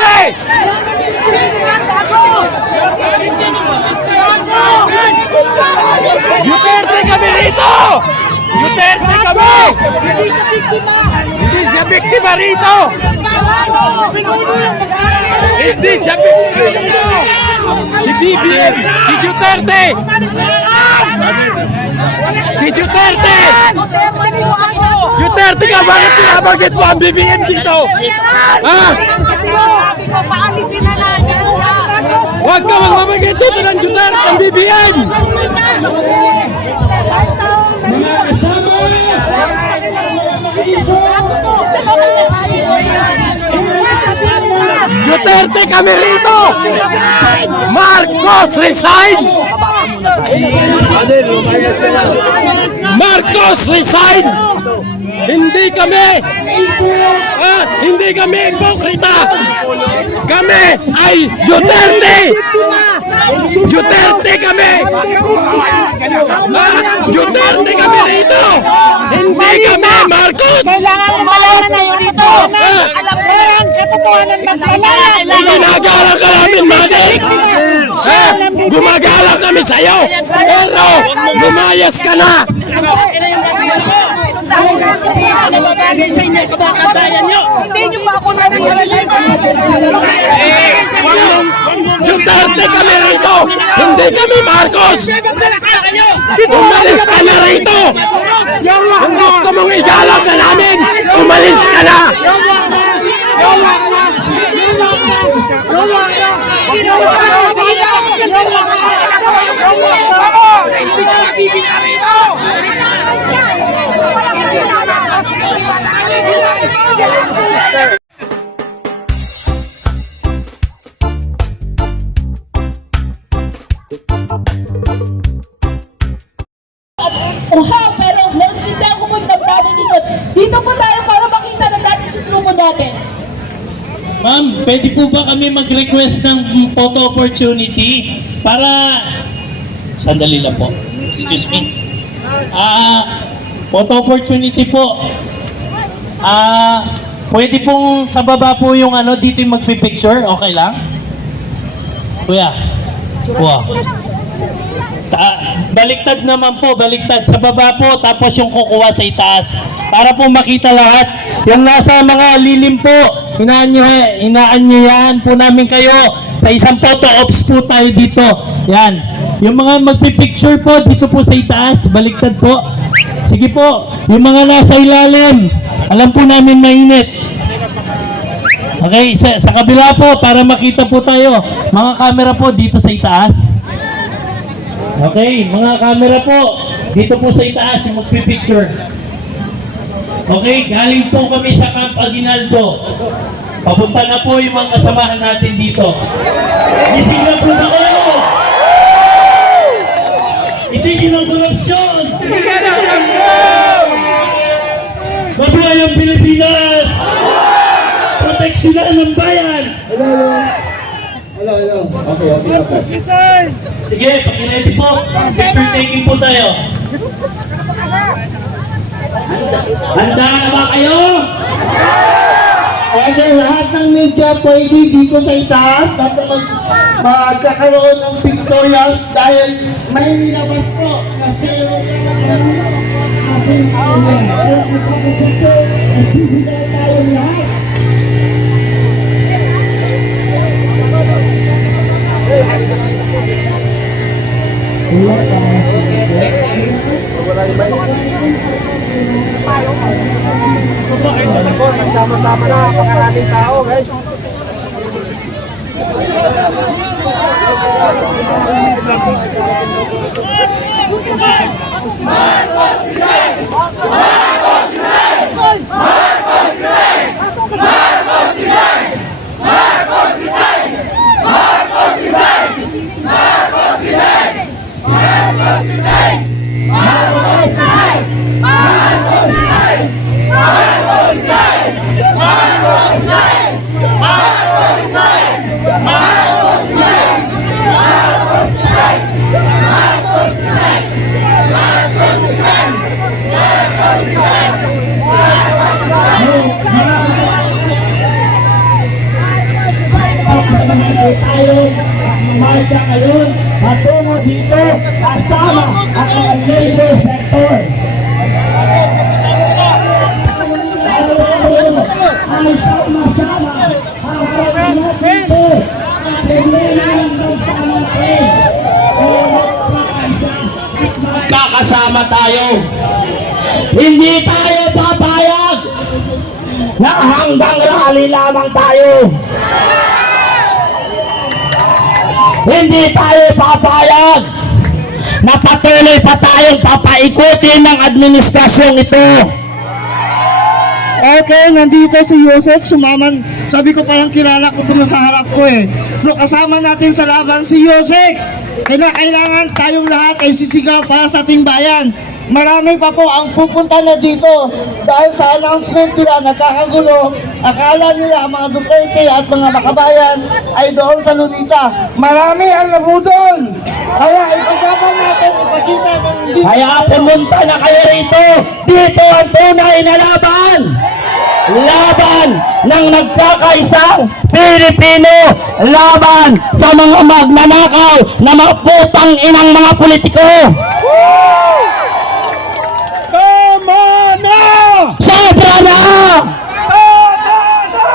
kami! Duterte kami rito! Duterte kami! Hindi siya biktima! Hindi siya biktima rito! Hindi siya biktima rito! Si BBM! Si Duterte! Si Duterte! Duterte ka! Bakit pinabagit mo ang BBM dito? Ha? Sabi ko, paalisin na natin siya! Huwag ka magmamagay dito ng Duterte ang BBM! Mga kasama, Duterte kami rito! Marcos resign! Marcos resign! Hindi kami hipokrita! Kami ay Duterte! Duterte kami! Duterte kami rito! Hindi kami Marcos! Kailangan umalis kayo dito! Alam mo lang, katotohanan magdala! Ginagalang ka namin, Madik! Gumagalang kami sa'yo! Pero lumayas ka na! Ano ba bagay sa inyo? Kabakantayan nyo! Hindi nyo pa ako nangyayari! Duterte kami rito! Hindi kami Marcos! Umalis ka na rito! Kung gusto mong igalang na namin, umalis ka na! Oha, pero hindi ako magdagdagan dito. Dito po tayo para makita na natin yung grupo natin. ma'am, pwede po ba kami mag-request ng photo opportunity para... Sandali lang po. Excuse me. Photo opportunity po. Pwede pong sa baba po yung ano, dito yung magpipicture. Okay lang? Kuya. Wow. Baliktad naman po, baliktad. Sa baba po, tapos yung kukuha sa itaas. Para po makita lahat. Yung nasa mga lilim po, hinaan nyo yan po namin kayo. Sa isang photo ops po tayo dito. Yan. Yung mga magpipicture po, dito po sa itaas, baliktad po. Sige po, yung mga nasa ilalim, alam po namin mainit. Okay, sa kabila po, para makita po tayo. Mga camera po, dito sa itaas. Okay, mga camera po, dito po sa itaas yung magpipicture. Okay, galing po kami sa Camp Aguinaldo. Papunta na po yung mga kasamahan natin dito. Gising na po ba kayo? Itigil ang korupsyon! Mabuhay ang Pilipinas! Proteksyonan ng bayan! Hello. Okay. Sige, pakiready po. Picture taking po tayo. Handa na ba kayo? Okay, lahat ng media pwede dito sa itaas at magkakaroon ng pictorials dahil may nilabas po na zero tayo lahat. Magsama-sama na, pakaraming tao, guys. Marcos! hanggang ngayon patungo dito kasama ang mga labor sector. Ay sama-sama ang pagkakas dito at kailangan magsama natin. Kakasama tayo. Hindi tayo papayag na hanggang rally lamang tayo. Hindi tayo papayag na patuloy pa tayong papaikutin ng administrasyong ito. Okay, nandito si Yusek, sumaman. Sabi ko parang kilala ko ito sa harap ko eh. So kasama natin sa laban si Yusek. Kailangan tayong lahat ay sisigaw para sa ating bayan. Marami pa po ang pupunta na dito dahil sa announcement nila nagkakagulo. Akala nila mga Duterte at mga makabayan ay doon sa Lunita. Marami ang nabudol. Kaya ipaglaban natin, ipakita ng hindi. Kaya pumunta na kayo rito. Dito ang tunay na laban. Laban ng nagkakaisang Pilipino. Laban sa mga magnanakaw na mga putang inang mga politiko. Tama na! Sobra na! Tama na!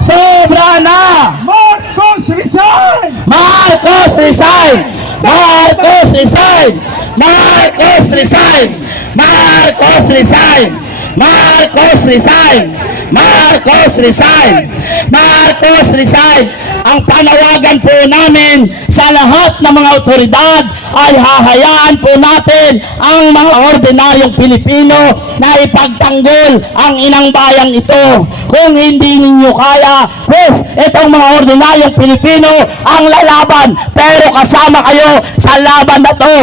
Sobra na! Marcos resign! Marcos resign! Marcos resign! Marcos resign! Marcos resign! Marcos resign! Marcos resign! Marcos resign! Ang panawagan po namin sa lahat ng mga otoridad ay hahayaan po natin ang mga ordinaryong Pilipino na ipagtanggol ang inang bayang ito. Kung hindi ninyo kaya, pues itong mga ordinaryong Pilipino ang lalaban, pero kasama kayo sa laban na to.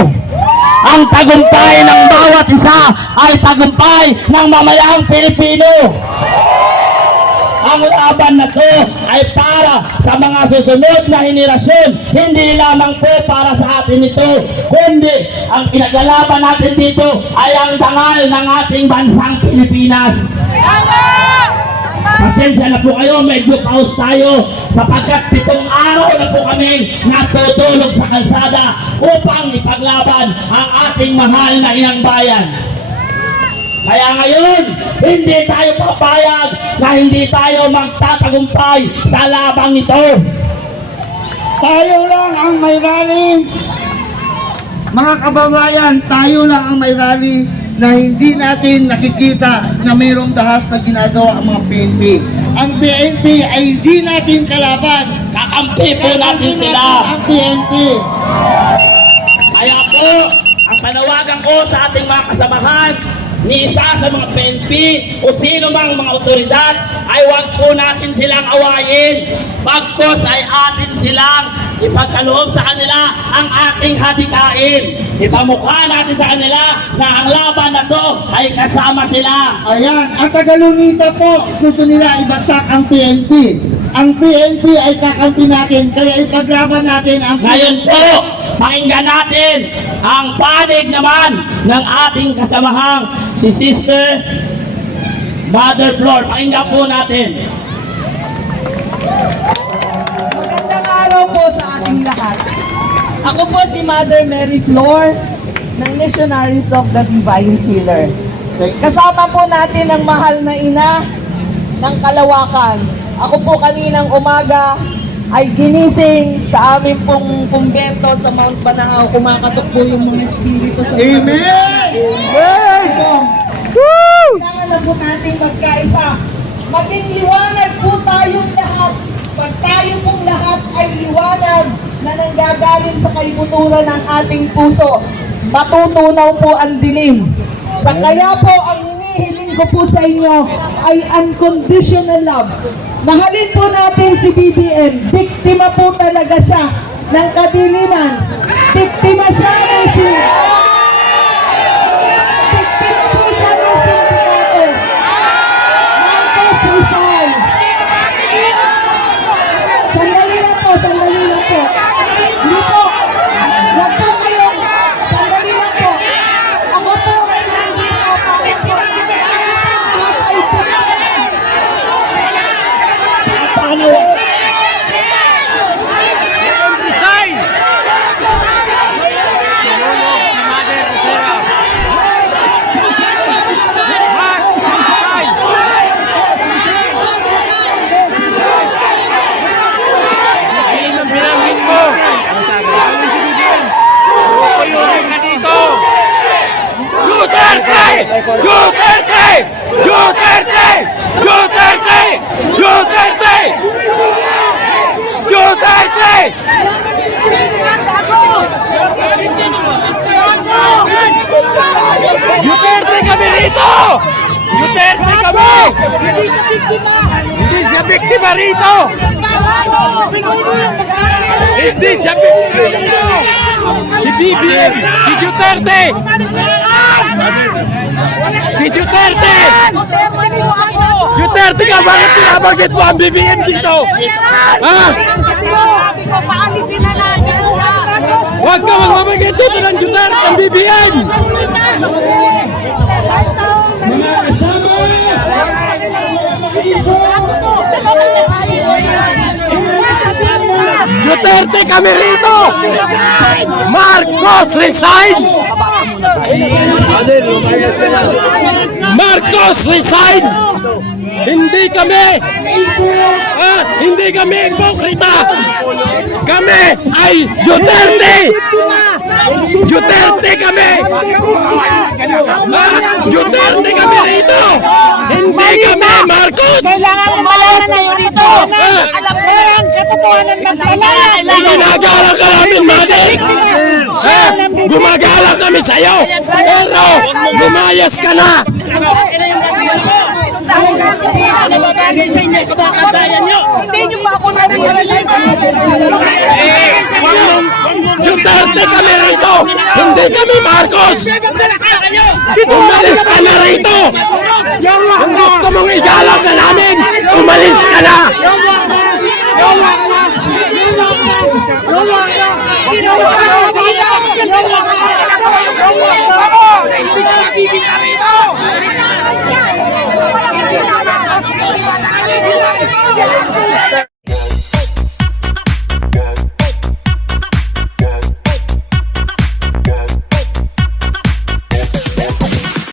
Ang tagumpay ng bawat isa ay tagumpay ng mamayang Pilipino. Ang laban na to ay para sa mga susunod na henerasyon, hindi lamang po para sa atin ito, kundi ang pinaglalaban natin dito ay ang dangal ng ating bansang Pilipinas. Pasensya na po kayo, medyo pause tayo sapagkat 7 araw na po kami natutulog sa kalsada upang ipaglaban ang ating mahal na inang bayan. Kaya ngayon, hindi tayo papayag na hindi tayo magtatagumpay sa labang ito. Tayo lang ang may rally. Mga kababayan, tayo lang ang may rally na hindi natin nakikita na mayroong dahas na ginagawa ang mga PNP. Ang PNP ay hindi natin kalaban. Kakampi po natin sila. Ang PNP. Kaya po, ang panawagan ko sa ating mga kasamahan, ni isa sa mga PNP o sino mang mga otoridad ay huwag po natin silang awayin. Bagkos ay atin silang ipagkaloob sa kanila ang ating hadikain. Ipamukha natin sa kanila na ang laban na to ay kasama sila. Ayan, ang Tagalunita po, gusto nila ibagsak ang PNP. Ang PNP ay kakampi natin, kaya ipaglaban natin ang PNP. Ngayon po, pakinggan natin ang panig naman ng ating kasamahang si Sister Mother Flor. Pakinggan po natin. Magandang araw po sa ating lahat. Ako po si Mother Mary Flor ng Missionaries of the Divine Healer. Kasama po natin ang mahal na ina ng Kalawakan. Ako po kaninang umaga ay ginising sa aming pong kumbento sa Mount Banahaw. Kumakatok po yung mga espiritu sa Amen! Kailangan na po natin magkaisa. Maging liwanag po tayong lahat. Pag tayo pong lahat ay liwanag na nanggagaling sa kaibuturan ng ating puso, matutunaw po ang dilim. Sa kaya po ang hinihiling ko po sa inyo ay unconditional love. Mahalin po natin si BBM. Biktima po talaga siya ng kadiliman. Biktima siya ng Biktima po siya ng sindikato. Marcos resign. Sandali lang po, sandali lang po. Hindi po. Huwag po kayo. Sandali lang po. Ako po ay nandito para po. Paano? Resign! Duterte kami! Hindi siya biktima! Hindi siya biktima rito! Hindi siya biktima rito! Si BBM! Si Duterte! Si Duterte! Duterte mo ako! Duterte ka! Bakit pinabagit mo ang BBM dito? Ha? Kasi sabi ko, paalisin na natin siya! Huwag ka magbabagit dito ng Duterte ang BBM! Duterte kami rito! Marcos resign! Marcos resign! Hindi kami hipokrita! Kami ay Duterte! Duterte kami! Duterte kami rito! Hindi kami Marcos! Kailangan mo malaman na yun dito! Alam mo yan, katotohanan ng kailangan! Ginagalang ka namin, mother! Gumagalang kami sa'yo! Pero lumayas ka na! Ano ba bagay sa inyo? Kabakandayan nyo! Hindi nyo pa ako narinig! Duterte kami rito! Hindi kami Marcos! Umalis ka na rito! Kung gusto mong igalang ka namin, umalis ka na! Ginawa ka!